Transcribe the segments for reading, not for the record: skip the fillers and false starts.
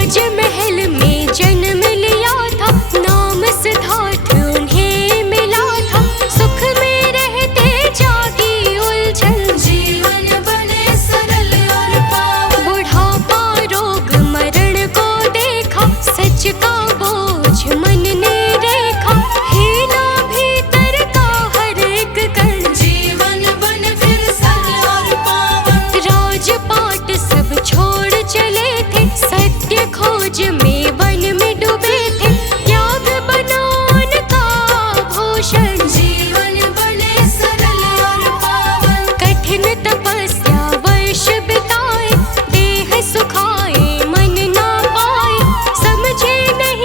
राजमहल में जन्म लिया था, नाम सिद्धार्थ उन्हें मिला था। सुख में रहते जागी उलझन, जीवन बने सरल और पावन। बुढ़ापा रोग मरण को देखा, सच का बोझ मन ने देखा। हीना भीतर का हर एक कण, जीवन बन फिर सरल और पावन। राजपाट सब छोड़ चले थे, सत्य खोज में वन में डूबे थे। त्याग बना उनका भूषण, जीवन बने सरल और पावन। कठिन तपस्या वर्ष बिताए, देह सुखाए मन ना पाए। समझे नहीं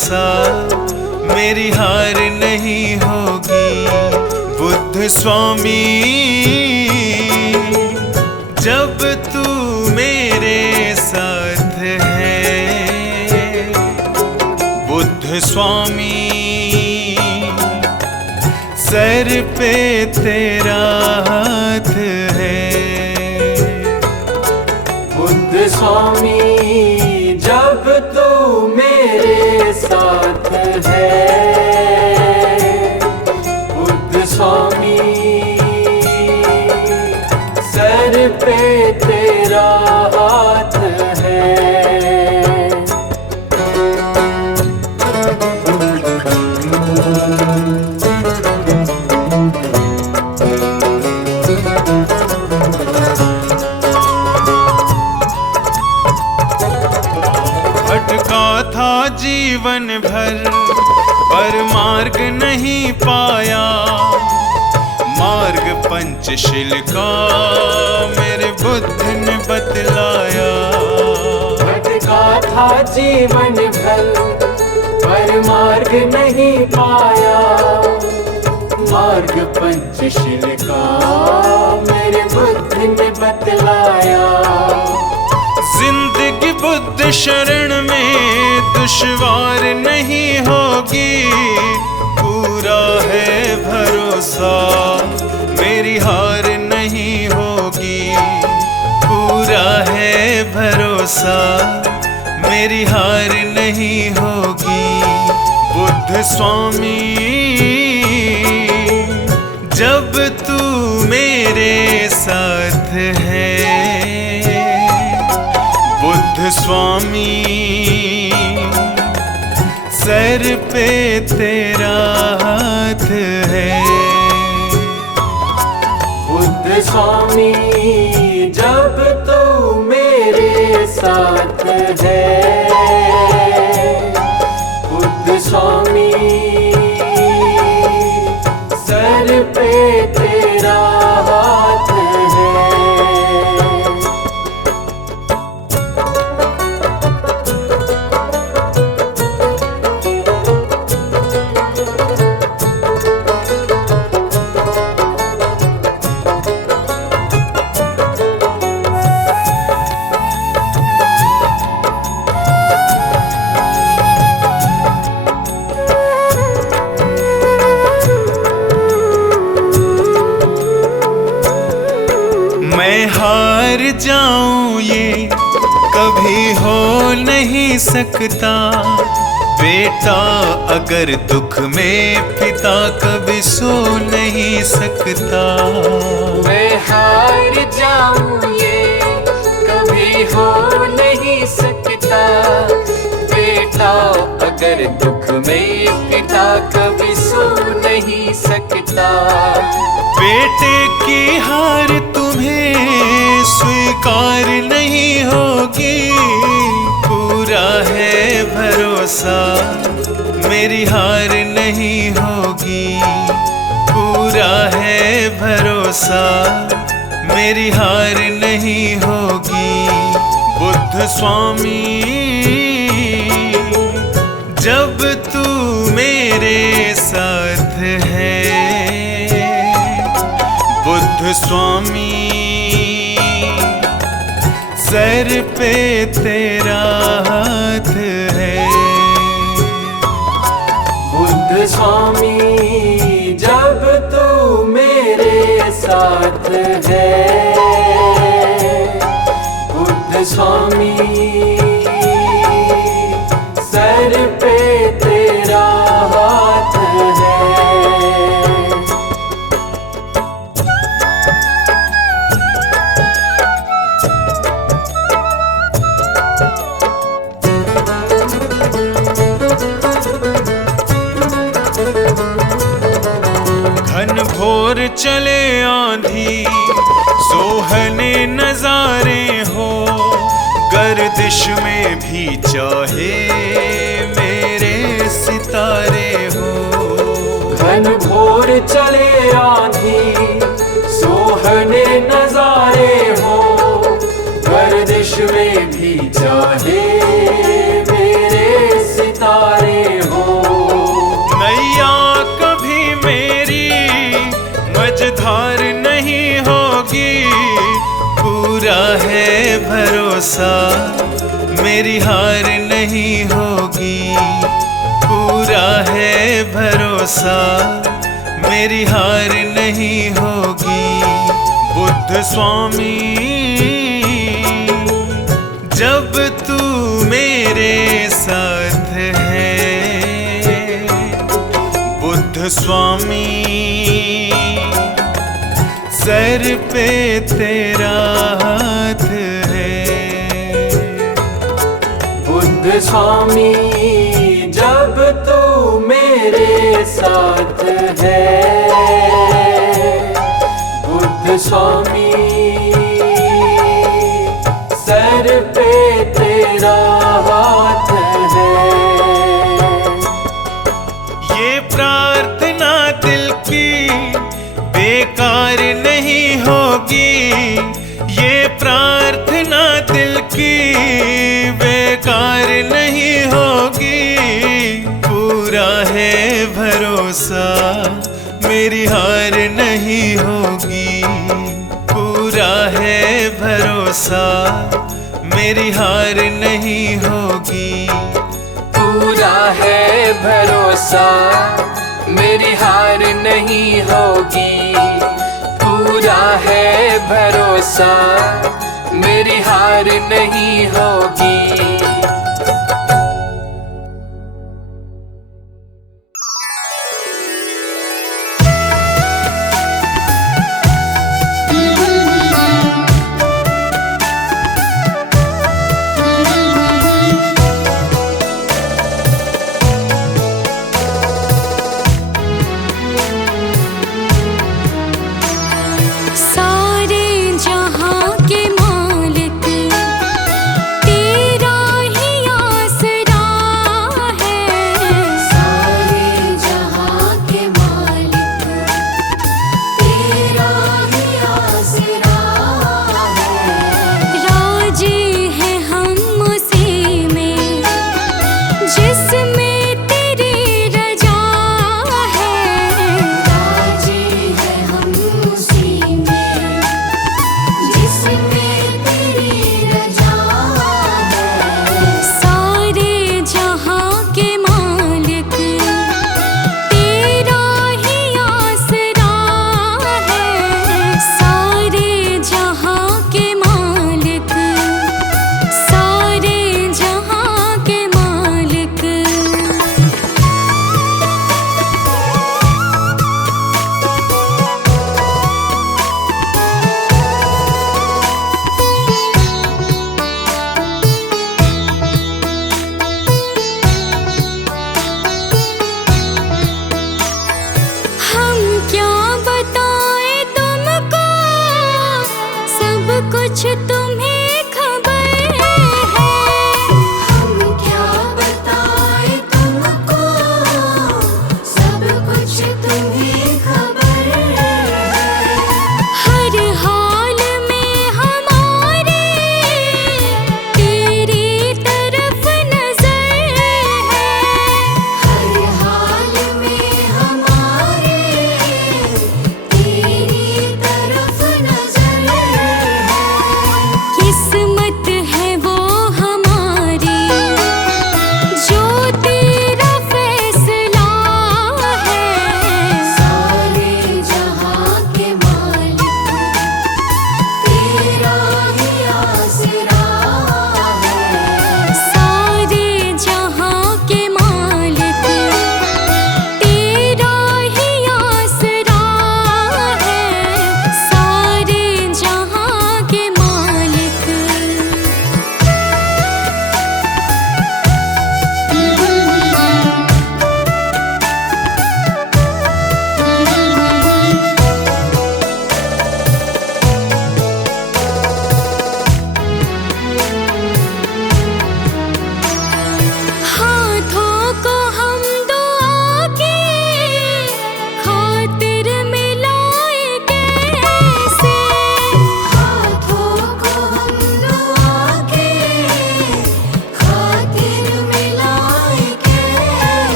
भरोसा, मेरी हार नहीं होगी। बुद्ध स्वामी जब तू मेरे साथ है, बुद्ध स्वामी सर पे तेरा हाथ है। बुद्ध स्वामी जब तू मेरे साथ है, बुद्ध स्वामी सर पे तेरा हाथ है। भटका था जीवन भर पर मार्ग नहीं पाया, मार्ग पंचशील का मेरे बुद्ध ने बतलाया। भटका था जीवन भर पर मार्ग नहीं पाया, मार्ग पंचशील का मेरे बुद्ध ने बतलाया। जिंदगी बुद्ध शरण में दुश्वार नहीं होगी, पूरा है भरोसा, मेरी हार नहीं होगी। पूरा है भरोसा, मेरी हार नहीं होगी। बुद्ध स्वामी जब तू मेरे साथ है, बुद्ध स्वामी सर पे तेरा हाथ है। बुद्ध स्वामी जब तू मेरे साथ है, बुद्ध स्वामी सर पे तेरा हाथ है। मैं हार जाऊं ये कभी हो नहीं सकता, बेटा अगर दुख में पिता कभी सो नहीं सकता। मैं हार जाऊं ये कभी हो नहीं सकता, बेटा अगर दुख में पिता कभी सो नहीं सकता। बेटे की हार तुम्हें स्वीकार नहीं होगी, पूरा है भरोसा, मेरी हार नहीं होगी। पूरा है भरोसा, मेरी हार नहीं होगी। बुद्ध स्वामी जब तू मेरे साथ है, बुद्ध स्वामी सर पे तेरा हाथ है। बुद्ध स्वामी जब तू मेरे साथ है, बुद्ध स्वामी सर पे तेरा हाथ है। घन घोर चले आंधी, सोहने नजारे हो, गर्दिश में भी चाहे मेरे सितारे हो। घन घोर चले आंधी, सोहने नजारे हो, गर्दिश में भी चाहे मेरे सितारे भरोसा मेरी हार नहीं होगी, पूरा है भरोसा मेरी हार नहीं होगी। बुद्ध स्वामी जब तू मेरे साथ है, बुद्ध स्वामी सर पे तेरा हाथ है। बुद्ध स्वामी जब तू मेरे साथ है, बुद्ध स्वामी सर पे तेरा हाथ है। ये प्रार्थना दिल की बेकार नहीं होगी, ये प्रार्थना दिल की बेकार नहीं होगी। पूरा है भरोसा मेरी हार नहीं होगी, पूरा है भरोसा मेरी हार नहीं होगी। पूरा है भरोसा मेरी हार नहीं होगी, पूरा है भरोसा मेरी हार नहीं होगी। सारे जहां के मालिक तेरा ही आसरा है, सारे जहां के मालिक तेरा ही आसरा है। राजी है हम उसी में जिसमें तेरी रजा है, राजी है हम उसी में जिसमें तेरी रजा है। सारे जहां के मालिक तेरा ही आसरा है, सारे जहां के मालिक, सारे जहां के मालिक। हम क्या बताएं तुमको, सब कुछ तुम्हें खबर है। हम क्या बताएं तुमको, सब कुछ तुम्हें खबर है। हर हाल में हमारे तेरी तरफ नजर है, हर हाल में हमारे तेरी तरफ नजर है।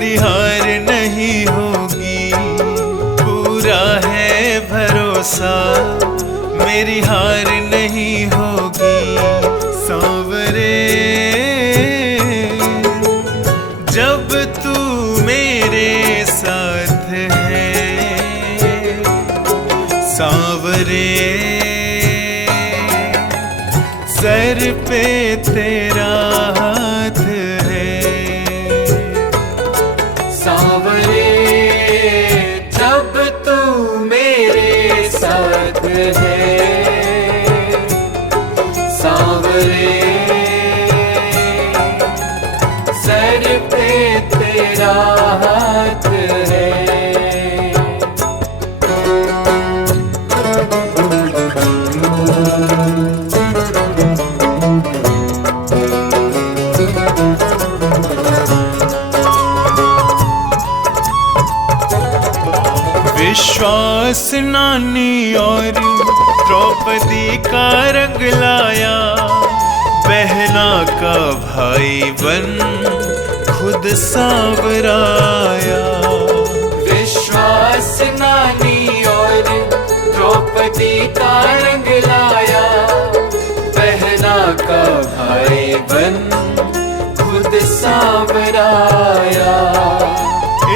मेरी हार नहीं होगी। पूरा है भरोसा मेरी हार नहीं होगी। सांवरे जब तू मेरे साथ है, सांवरे सर पे तेरा हाथ है। सांवरे जब तू मेरे साथ है, सांवरे सर पे तेरा हाथ है। विश्वास नानी और द्रौपदी का रंग लाया, बहना का भाई बन खुद सांवराया। विश्वास नानी और द्रौपदी का रंग लाया, बहना का भाई बन खुद सांवराया।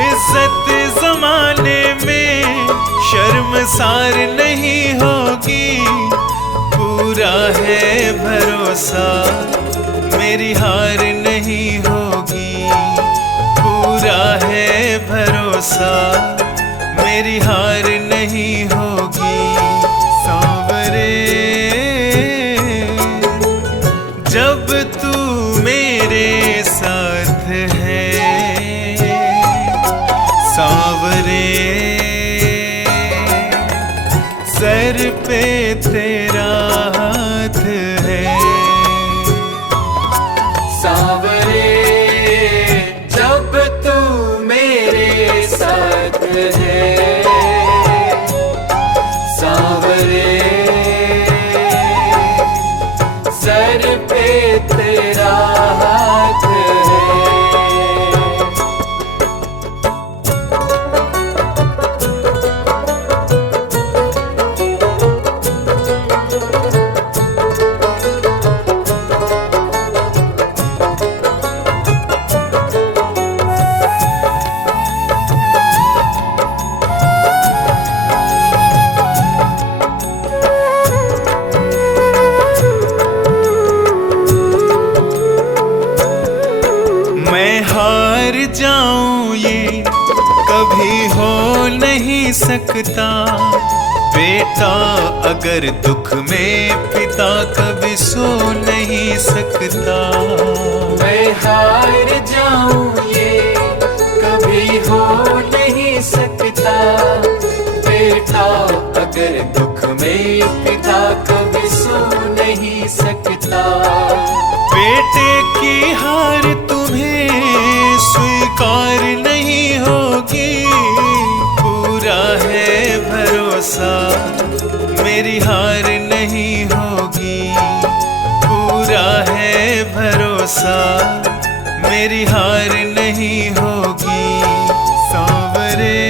इज्जत जमाने में शर्मसार नहीं होगी। पूरा है भरोसा मेरी हार नहीं होगी। पूरा है भरोसा मेरी हार नहीं होगी। सांवरे जब तू मेरे साथ है, सांवरे सर पे तेरा हाथ है। सांवरे जब तू मेरे साथ है, सांवरे सर पे तेरा हाथ है। मैं हार जाऊं ये कभी हो नहीं सकता। बेटा अगर दुख में पिता कभी सो नहीं सकता। मैं हार जाऊं ये कभी हो नहीं सकता। बेटा अगर दुख में पिता कभी सो नहीं सकता। बेटे की हार तुम्हें स्वीकार नहीं होगी। पूरा है भरोसा मेरी हार नहीं होगी। पूरा है भरोसा मेरी हार नहीं होगी। सांवरे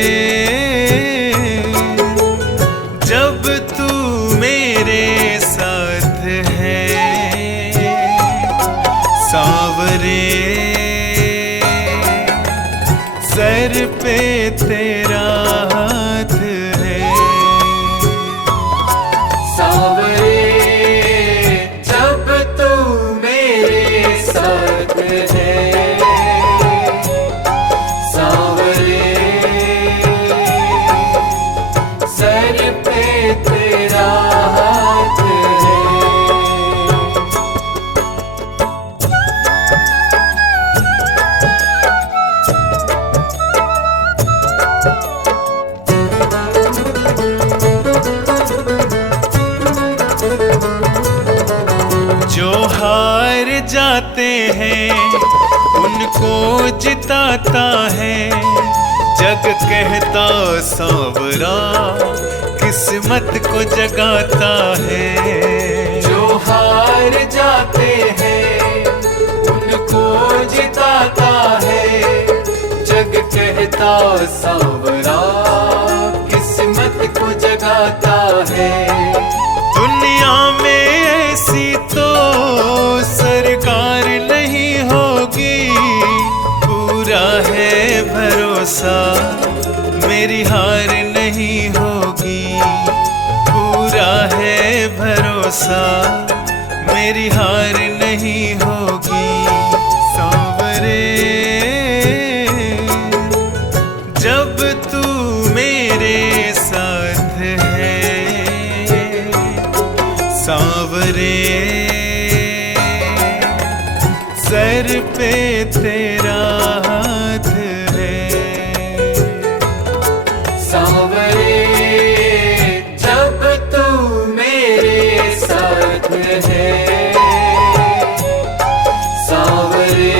जब तू मेरे साथ है, सांवरे सर पे तेरा हाथ है। सांवरे जब तू मेरे साथ है, सांवरे सर पे तेरा हाथ है। जो हार जाते हैं उनको जिताता है। जग कहता सांवरा किस्मत को जगाता है। जो हार जाते हैं उनको जिताता है। जग सांवरा किस्मत को जगाता है। दुनिया में ऐसी तो सरकार नहीं होगी, पूरा है भरोसा मेरी हार नहीं होगी, पूरा है भरोसा मेरी हार नहीं होगी। सांवरे जब तू मेरे साथ है, सांवरे सर पे तेरा हाथ है। सांवरे जब तू मेरे साथ है, सांवरे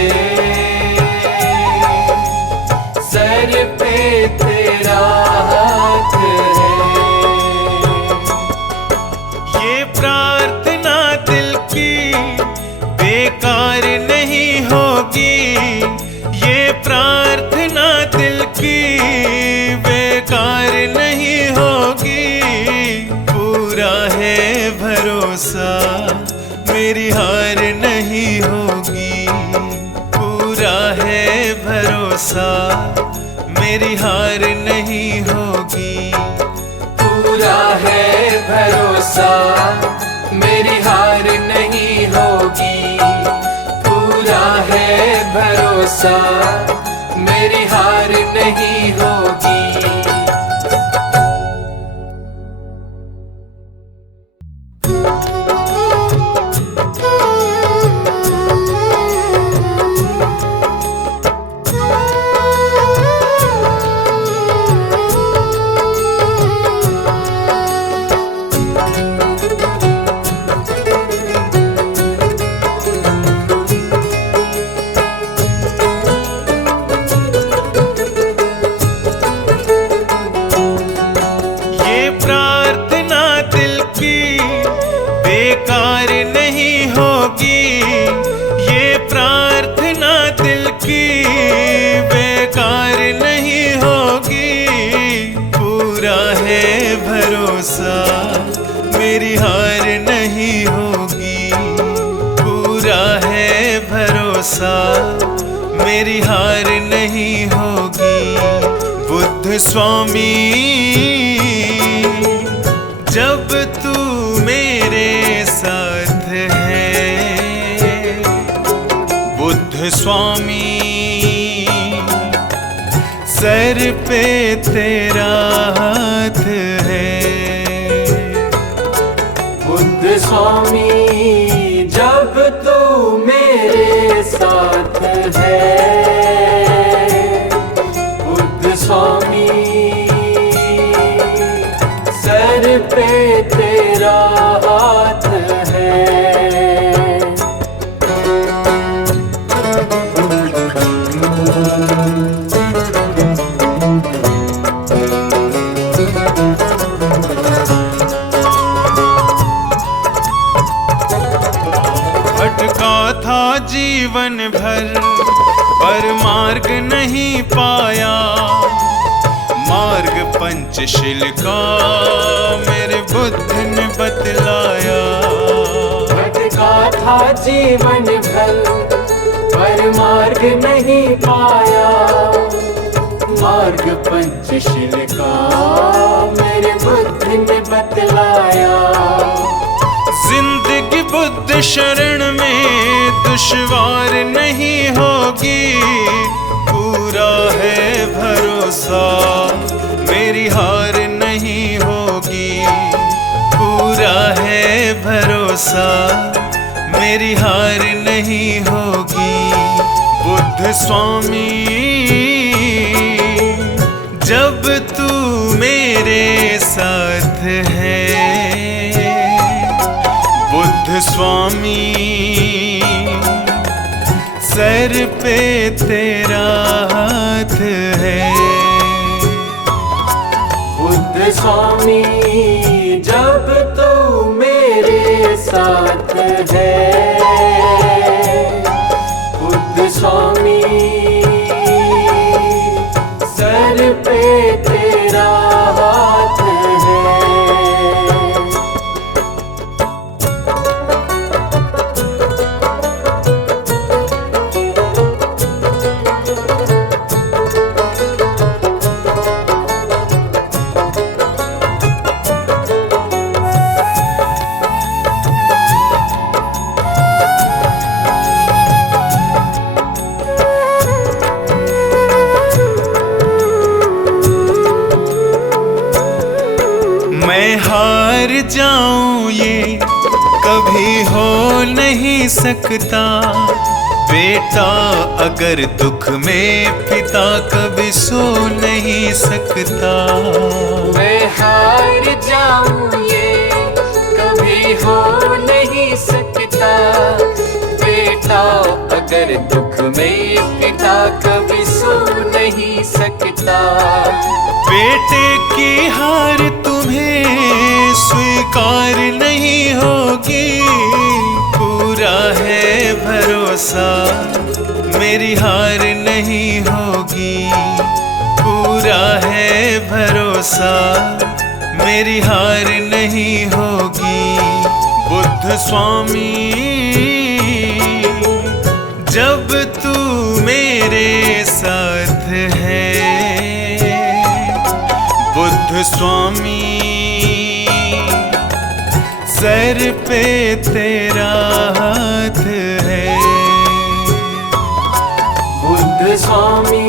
सर पे तेरा हाथ है। ये प्रार्थना दिल की बेकार नहीं होगी, ये प्रार्थना दिल की बेकार नहीं होगी, पूरा है भरोसा मेरी हार नहीं होगी, पूरा है भरोसा मेरी हार नहीं होगी, पूरा है भरोसा मेरी हार नहीं होगी, पूरा है भरोसा मेरी हार नहीं होगी। बेकार नहीं होगी, ये प्रार्थना दिल की बेकार नहीं होगी, पूरा है भरोसा मेरी हार नहीं होगी, पूरा है भरोसा मेरी हार नहीं होगी। बुद्ध स्वामी जब तू मेरे साथ है, बुद्ध स्वामी सर पे तेरा हाथ है। बुद्ध स्वामी जब तू मेरे साथ है, बुद्ध स्वामी सर पे तेरा हाथ है। भटका था जीवन भर पर मार्ग नहीं पाया, मार्ग पंचशील का मेरे बुद्ध ने बतलाया। भटका था जीवन भर पर मार्ग नहीं पाया, मार्ग पंचशील का मेरे बुद्ध ने बतलाया। जिंदगी बुद्ध शरण में दुश्वार नहीं होगी, पूरा है भरोसा मेरी हार नहीं होगी, पूरा है भरोसा मेरी हार नहीं होगी। बुद्ध स्वामी जब तू मेरे साथ है, बुद्ध स्वामी सर पे तेरा हाथ है। बुद्ध स्वामी जब तू मेरे साथ है, बुद्ध स्वामी सर नहीं सकता। बेटा अगर दुख में, पिता कभी सो नहीं सकता। मैं हार जाऊं ये कभी हो नहीं सकता। बेटा अगर दुख में, पिता कभी सो नहीं सकता। बेटे की हार तुम्हें स्वीकार नहीं होगी। पूरा है भरोसा मेरी हार नहीं होगी। पूरा है भरोसा मेरी हार नहीं होगी। बुद्ध स्वामी जब तू मेरे साथ है। बुद्ध स्वामी सर पे तेरा हाथ है। बुद्ध स्वामी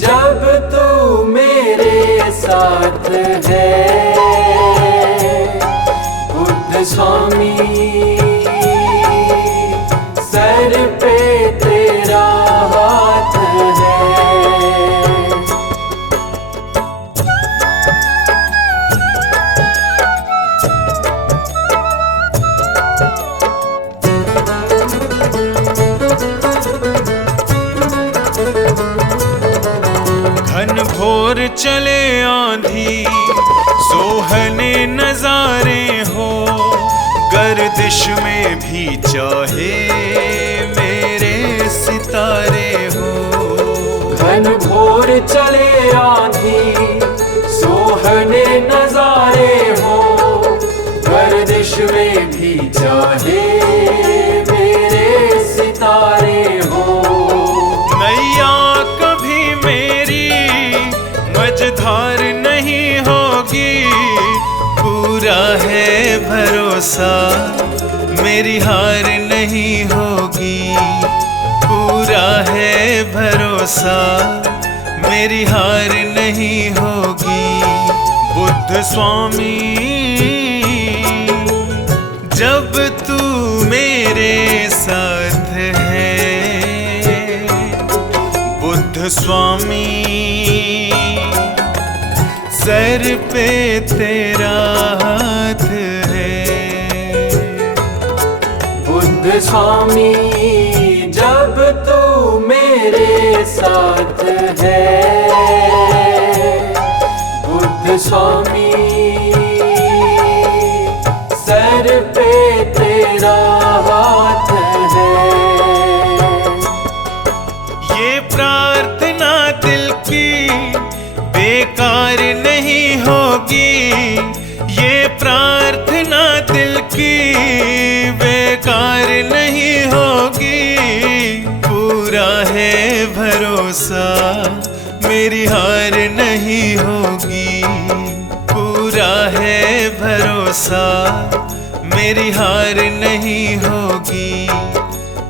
जब तू मेरे साथ है। बुद्ध स्वामी सर पे तेरा हाथ है। घन घोर चले आंधी, सोहने नजारे हो। गर्दिश में भी चाहे मेरे सितारे हो। घन घोर चले आंधी, सोहने नजारे हो। गर्दिश में भी चाहे मेरे सितारे हो। नैया कभी मेरी मझधार नहीं होगी। पूरा है भरोसा मेरी हार नहीं होगी। पूरा है भरोसा मेरी हार नहीं होगी। बुद्ध स्वामी जब तू मेरे साथ है। बुद्ध स्वामी सर पे तेरा हाथ है। बुद्ध स्वामी जब तू मेरे साथ है। बुद्ध स्वामी सर पे तेरा हाथ है। ये प्रार्थना दिल की बेकार नहीं होगी। ये प्रार्थना दिल की बेकार नहीं होगी। पूरा है भरोसा मेरी हार नहीं होगी। पूरा है भरोसा मेरी हार नहीं होगी।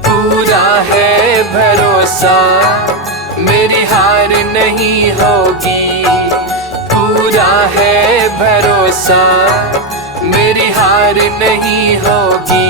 पूरा है भरोसा मेरी हार नहीं होगी। पूरा है भरोसा मेरी हार नहीं होगी।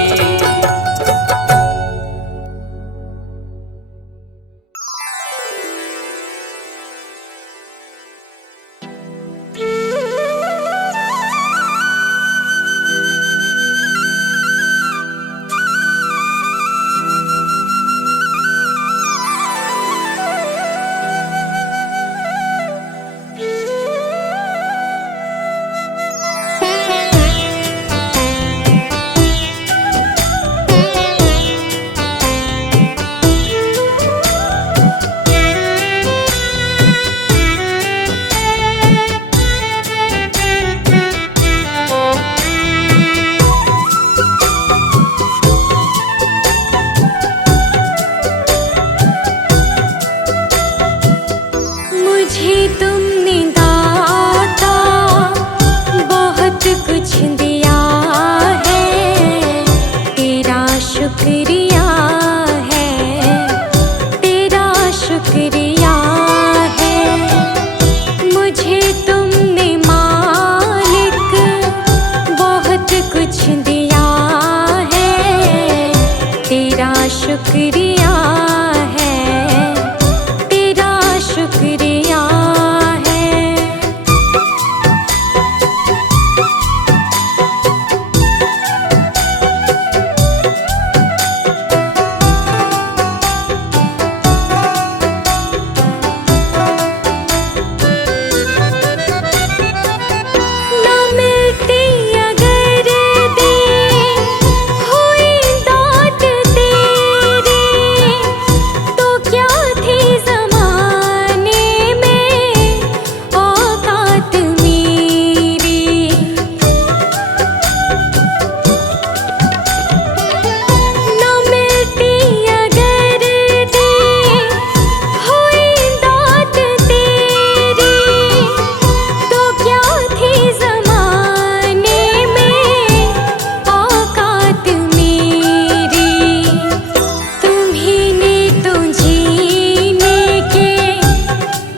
शुक्रिया है, तेरा शुक्रिया है। ना मिलती अगर दी हुई दात तेरी, तो क्या थी ज़माने में औकात मेरी। ना मिलती अगर दी हुई दात तेरी, तो क्या थी ज़माने में औकात मेरी। तुम्हीं ने तो जीने के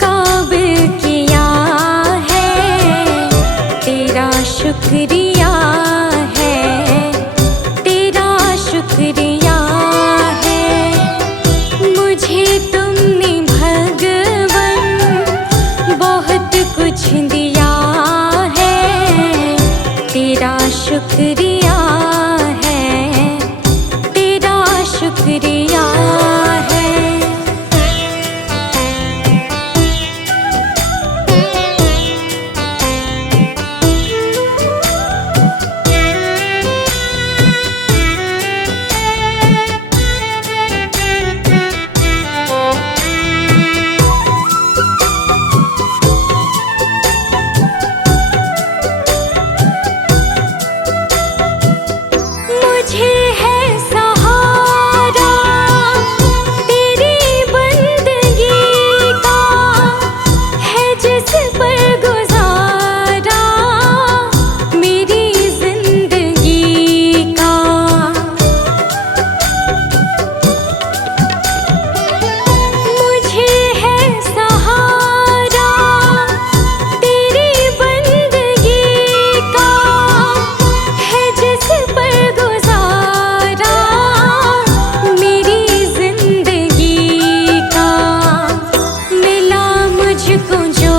काबिल किया है, तेरा शुक्रिया है, तेरा शुक्रिया है। मुझे तुमने भगवन बहुत कुछ दिया है, तेरा शुक्रिया है, तेरा शुक्रिया है। मुझे है सहारा तेरी बंदगी का, है जिस पर गुजारा मेरी जिंदगी का। मुझे है सहारा तेरी बंदगी का, है जिस पर गुजारा मेरी जिंदगी का। मिला मुझको जो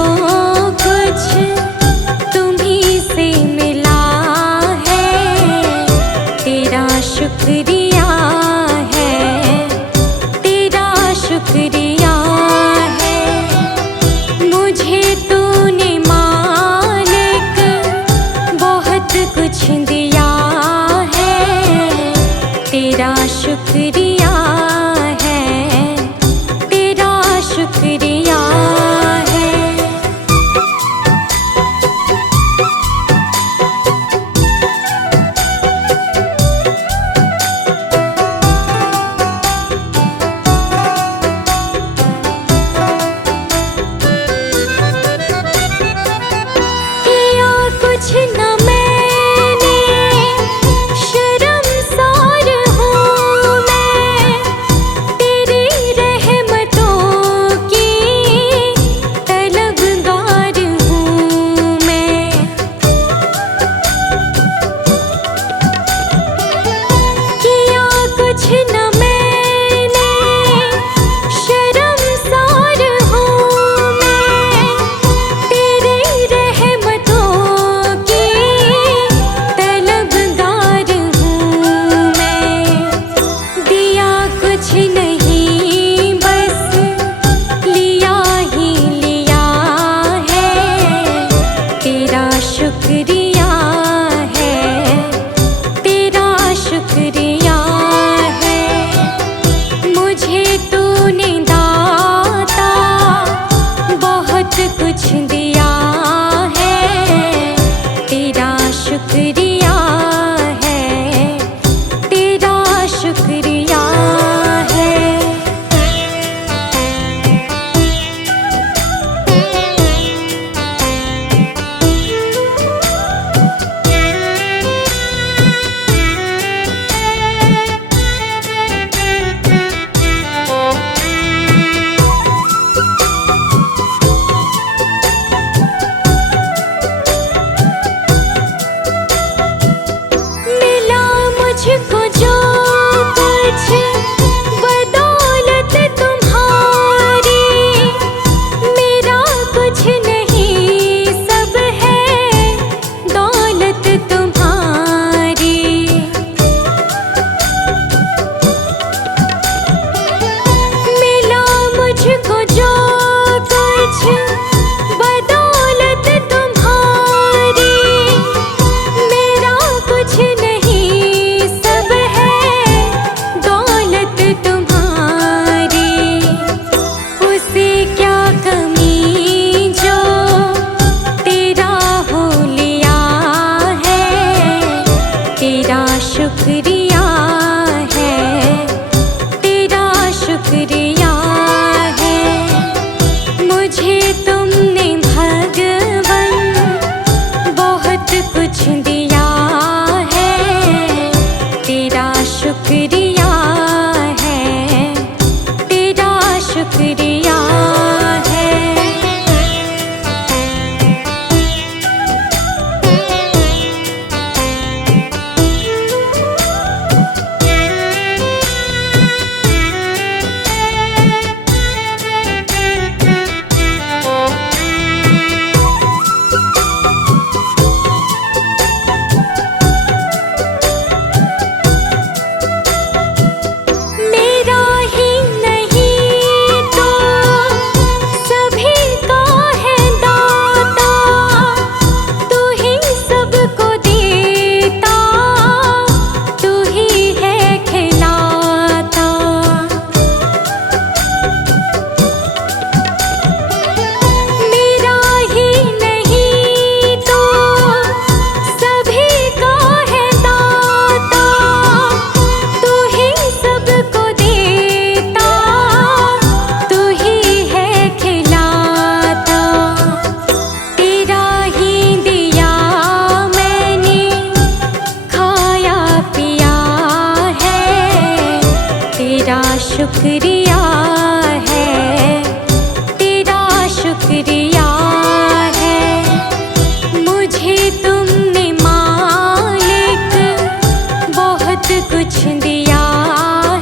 कुछ तुम्हीं से मिला है, तेरा शुक्रिया है, तेरा शुक्रिया है। मुझे तूने मालिक बहुत कुछ दिया है, तेरा शुक्रिया है, तेरा शुक्रिया है। किया कुछ न मैंने, शर्मसार हूँ मैं, तेरा शुक्रिया है, तेरा शुक्रिया है। मुझे तुमने मालिक बहुत कुछ दिया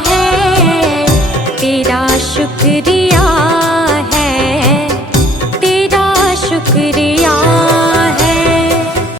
है, तेरा शुक्रिया